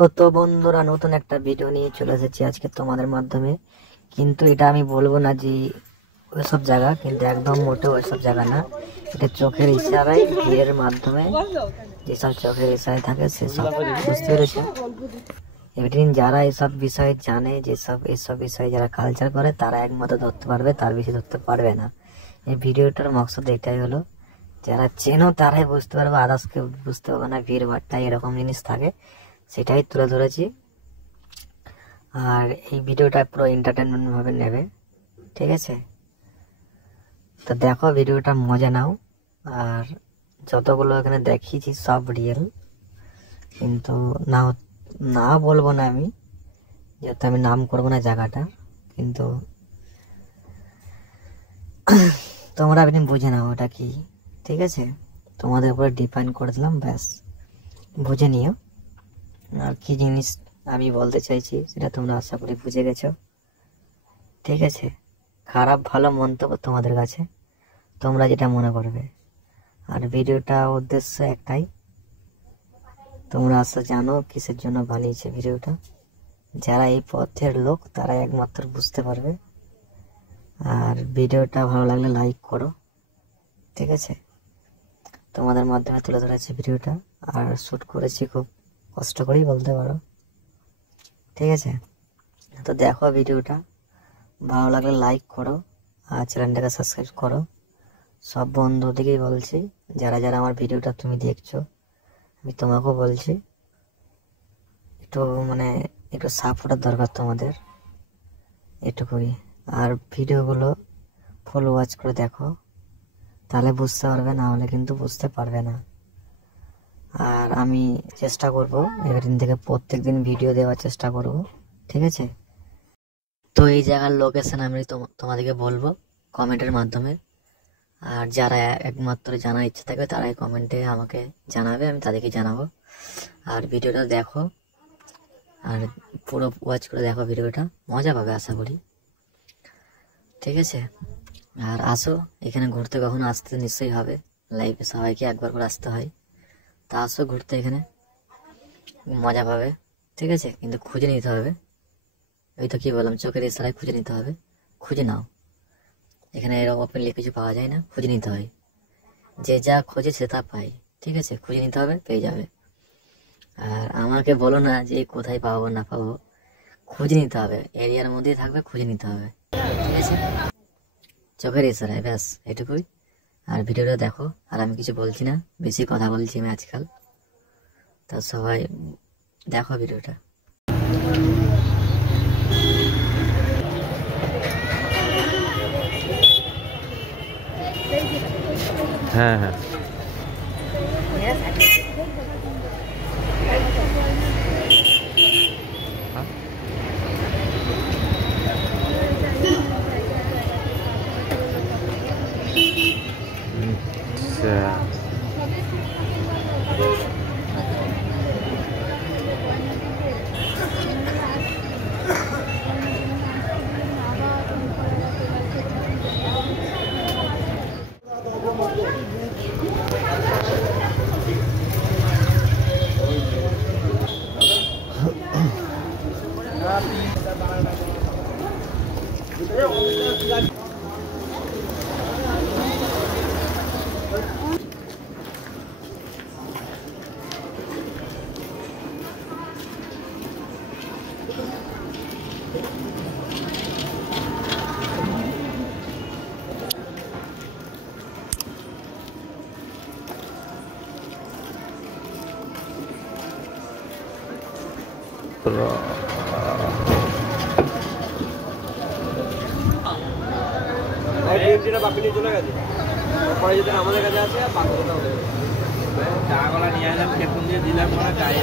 তো বন্ধুরা, নতুন একটা ভিডিও নিয়ে চলে এসেছি আজকে তোমাদের মাধ্যমে। কিন্তু এটা আমি বলবো না যে ওইসব জায়গা, কিন্তু একদম মোটেও ওইসব জায়গা না। এটা চোখের ইশারায়, ভিড়ের মাধ্যমে যেসব চোখের ইশারায় থাকে সেসব, বুঝতে পেরেছো? এভরিথিং যারা এসব বিষয়ে জানে, যেসব এসব বিষয়ে যারা কালচার করে, তারা একমাত্র ধরতে পারবে, তার বেশি ধরতে পারবে না। এই ভিডিওটার মকসদ এটাই হলো, যারা চেনো তারাই বুঝতে পারবে, আদার্স কেউ বুঝতে পারবে না। ভিড় ভাট্টা এরকম জিনিস থাকে, সেটাই তুলে ধরেছি। আর এই ভিডিওটা পুরো এন্টারটেনমেন্ট ভাবে নেবে, ঠিক আছে? তো দেখো, ভিডিওটা মজা নাও। আর যতগুলো এখানে দেখিয়েছি সব রিয়েল, কিন্তু না না বলবো না আমি, যেহেতু আমি নাম করবো না জায়গাটা। কিন্তু তোমরা আপনি বুঝে নাও ওটা কি, ঠিক আছে? তোমাদের উপরে ডিপেন্ড করে দিলাম, ব্যাস বুঝে নিও। আর কি জিনিস আমি বলতে চাইছি সেটা তোমরা আশা করি বুঝে গেছো, ঠিক আছে? খারাপ ভালো মন্তব্য তোমাদের কাছে, তোমরা যেটা মনে করবে। আর ভিডিওটা উদ্দেশ্য একটাই, তোমরা আশা জানো কিসের জন্য বানিয়েছে ভিডিওটা। যারা এই পথের লোক তারা একমাত্র বুঝতে পারবে। আর ভিডিওটা ভালো লাগলে লাইক করো, ঠিক আছে? তোমাদের মাধ্যমে তুলে ধরেছি ভিডিওটা, আর শ্যুট করেছি খুব কষ্ট করেই বলতে পারো, ঠিক আছে? তো দেখো ভিডিওটা, ভালো লাগলে লাইক করো আর চ্যানেলটাকে সাবস্ক্রাইব করো। সব বন্ধুদেরকেই বলছি, যারা যারা আমার ভিডিওটা তুমি দেখছো, আমি তোমাকেও বলছি, একটু একটু সাপোর্টের দরকার তোমাদের, এটুকুই। আর ভিডিওগুলো ফুল ওয়াচ করে দেখো, তাহলে বুঝতে পারবে, না হলে কিন্তু বুঝতে পারবে না। আর আমি চেষ্টা করব এদিন থেকে প্রত্যেক দিন ভিডিও দেওয়ার চেষ্টা করব, ঠিক আছে? তো এই জায়গার লোকেশন আমি তোমাদেরকে বলবো কমেন্টের মাধ্যমে। আর যারা একমাত্র জানার ইচ্ছা থাকবে তারাই কমেন্টে আমাকে জানাবে, আমি তাদেরকে জানাবো। আর ভিডিওটা দেখো, আর পুরো ওয়াচ করে দেখো, ভিডিওটা মজা পাবে আশা করি, ঠিক আছে? আর আসো এখানে ঘুরতে, কখনো আসতে নিশ্চয়ই হবে, লাইফে সবাইকে একবার করে আসতে হয়। তা আসো ঘুরতে, এখানে মজা পাবে, ঠিক আছে? কিন্তু খুঁজে নিতে হবে, ওই তো কি বললাম, চোখের ইশারায় খুঁজে নিতে হবে। খুঁজে নাও, এখানে এরকম ওপেনলি কিছু পাওয়া যায় না, খুঁজে নিতে হয়। যে যা খোঁজে সে তা পাই, ঠিক আছে? খুঁজে নিতে হবে, পেয়ে যাবে। আর আমাকে বলো না যে কোথায় পাবো না পাবো, খুঁজে নিতে হবে, এরিয়ার মধ্যেই থাকবে, খুঁজে নিতে হবে, ঠিক আছে? চোখের ইশারায়, ব্যাস এটুকুই। আর ভিডিওটা দেখো, আর আমি কিছু বলছি না, বেশি কথা বলছি আমি আজকাল। তা সবাই দেখো ভিডিওটা। হ্যাঁ হ্যাঁ আচ্ছা। চলে গেছে, পরে যদি আমাদের কাছে আছে, টাকাগুলো নিয়ে আসলাম, খেপুন দিয়ে দিলাম, গায়ে